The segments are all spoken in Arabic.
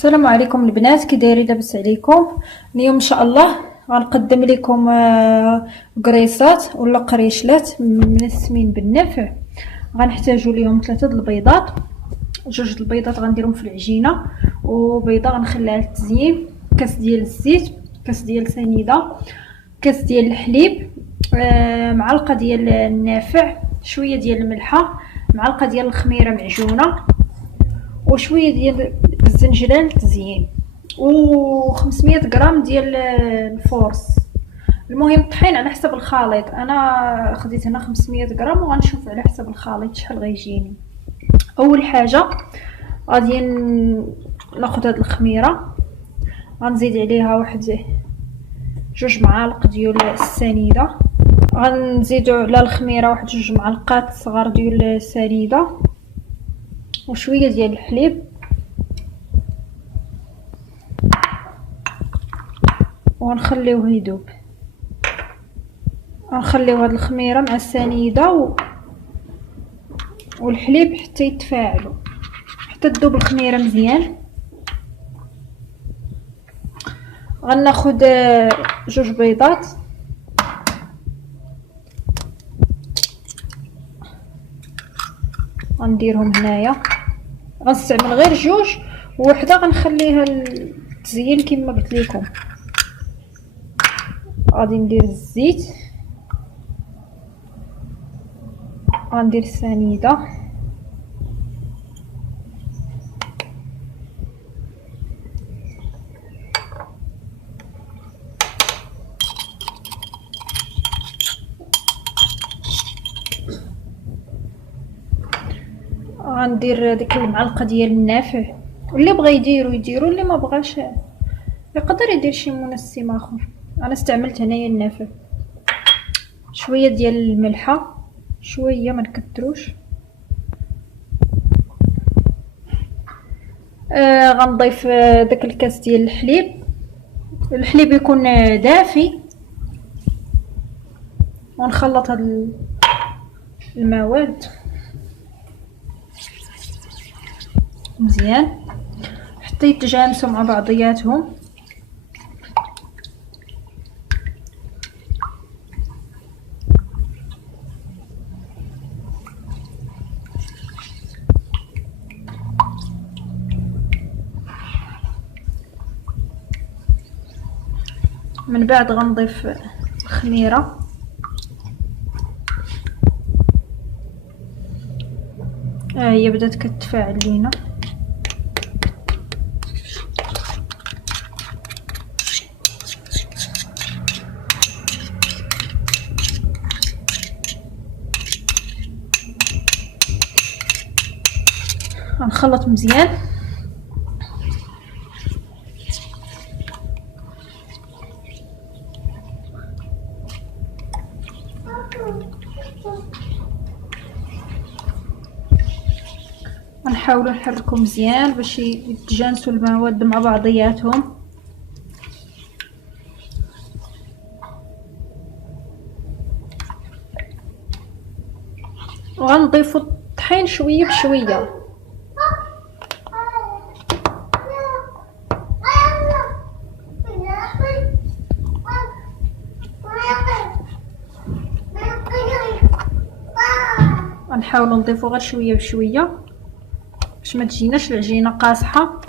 السلام عليكم البنات، كي دايرين؟ لاباس عليكم؟ اليوم ان شاء الله غنقدم لكم قريصات ولا قريشلات منسمين بالنفع. غنحتاجوا ليهم 3 البيضات، جوج البيضات غنديرهم في العجينه، وبيضه غنخليها للتزيين، كاس ديال الزيت، كاس ديال سنيده، كاس ديال الحليب، معلقه ديال النافع، شويه ديال الملحه، معلقه ديال الخميره معجونه، وشويه ديال الزنجلان للتزيين، و500 غرام ديال الفورص. المهم الطحين على حسب الخليط، انا خديت هنا 500 غرام وغنشوف على حسب الخليط شحال غيجيني. اول حاجه غادي ناخذ هاد الخميره، غنزيد عليها واحد 2 معالق ديال السنيده، غنزيدو على الخميره واحد 2 معلقات صغار ديال السنيده، وشويه ديال الحليب، ونخليوه يذوب. غنخليو هاد الخميره مع السنيده والحليب حتى يتفاعلوا، حتى تذوب الخميره مزيان. غناخد 2 بيضات، غنديرهم هنايا، غنستعمل غير 2 ووحده غنخليها للتزيين كما قلت لكم. غادي ندير الزيت، غندير السنيده، غندير ديك المعلقه ديال النافع، واللي بغى يديرو اللي ما بغاش يقدر يدير شي منسم اخر. انا استعملت هنايا النافع. شويه ديال الملحه، شويه ما نكتروش. غنضيف داك الكاس ديال الحليب يكون دافي، ونخلط هاد المواد مزيان حتى يتجانسوا مع بعضياتهم. من بعد غنضيف الخميره، هي بدات كتفاعل لينا. غنخلط مزيان. غنحاولوا نحركوا مزيان باش يتجانسوا المواد مع بعضياتهم. وغنضيفوا الطحين شويه بشويه. غنحاولوا نضيفوا غير شويه بشويه باش ما تجيناش العجينه قاصحه.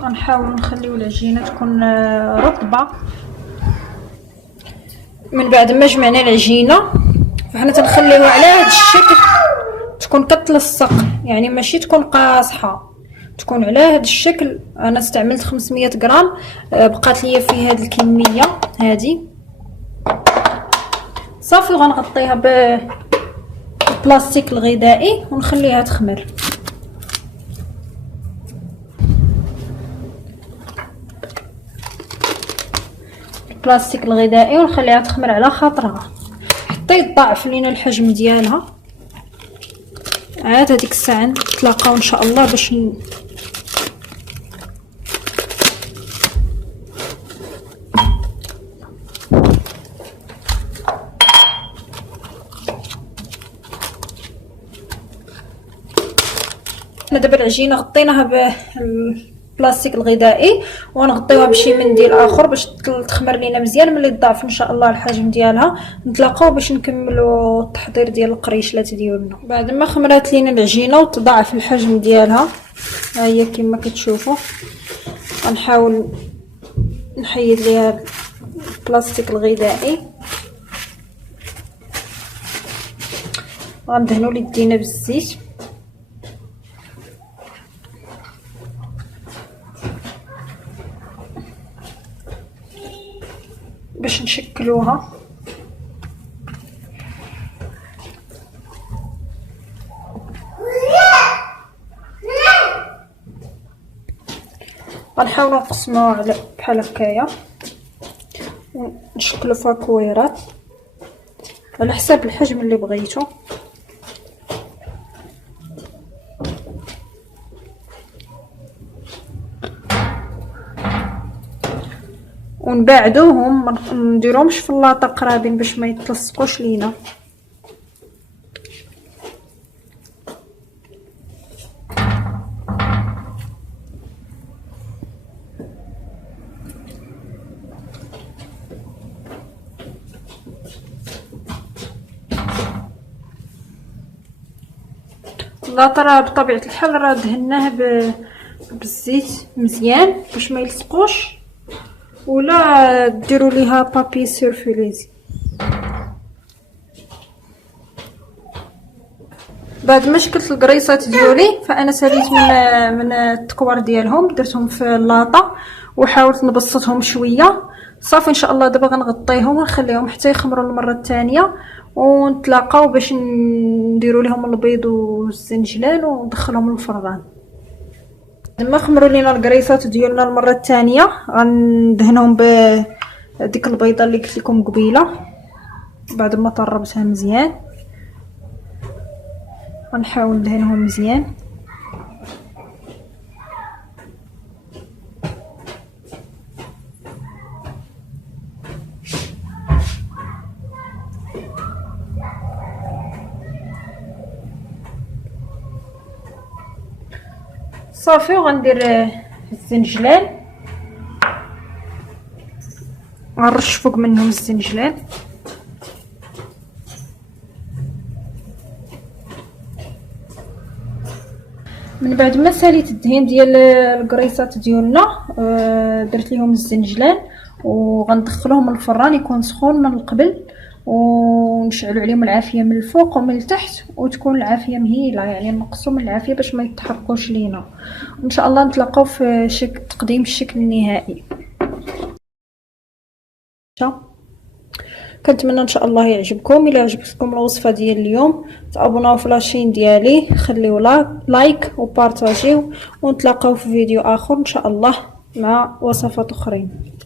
غنحاول نخليو العجينه تكون رطبه. من بعد ما جمعنا العجينه فحنا تنخليوها على هذا الشكل، تكون كتلصق، يعني ماشي تكون قاصحه، تكون على هذا الشكل. انا استعملت 500 غرام، بقات لي فيه هذه الكميه هذه صافي. غنغطيها بالبلاستيك الغذائي ونخليها تخمر. البلاستيك الغذائي ونخليها تخمر على خاطرها حتى يضاعف لينا الحجم ديالها. عاد هذيك الساعه نتلاقاو ان شاء الله باش حنا دابا العجينه غطيناها بالبلاستيك الغذائي ونغطيوها بشي منديل اخر باش تخمر لينا مزيان. ملي تضاعف ان شاء الله الحجم ديالها نتلاقاو باش نكملوا التحضير ديال القريشلات ديالنا. بعد ما خمرات لينا العجينه وتضاعف الحجم ديالها ها هي كما كتشوفوا، غنحاول نحيد ليها البلاستيك الغذائي، غندهنوا يدينا بالزيت باش نشكلوها. غنحاولوا نقسموها على بحال هكايا ونشكلوا فيها كويرات على حساب الحجم اللي بغيتو. ونبعدوهم ما نديروهمش في اللاطه قرابين باش ما يتلصقوش لينا. اللاطه راه بطبيعه الحال راه دهناه بالزيت مزيان باش ما يلصقوش، ولا ديروا ليها بابي سيرفيليز. بعد ما شكلت القريصات ديالي فانا ساليت من التكوار ديالهم، درتهم في اللاطه وحاولت نبسطهم شويه صافي. ان شاء الله دابا غنغطيهم ونخليهم حتى يخمروا المره الثانيه ونتلاقاو باش نديروا لهم البيض والزنجلان وندخلهم للفران. لما خمروا لينا القريصات ديالنا المره الثانيه غندهنهم بديك البيضه اللي قلت لكم قبيله بعد ما طربتها مزيان. غنحاول ندهنهم مزيان. صافي وغندير الزنجلان، غنرش فوق منهم الزنجلان. من بعد ما ساليت الدهين ديال القريصات ديالنا درت ليهم الزنجلان وغندخلوهم الفران يكون سخون من القبل، ونشعلوا عليهم العافيه من الفوق ومن التحت وتكون العافيه مهيله، يعني نقصوا من العافيه باش ما يتحرقوش لينا. وان شاء الله نتلاقاو في تقديم الشكل النهائي. كنتمنى ان شاء الله يعجبكم. الى عجبتكم الوصفه ديال اليوم تابوناو في لاشين ديالي، خليو لايك وبارطاجيو، ونتلاقاو في فيديو اخر ان شاء الله مع وصفات اخرين.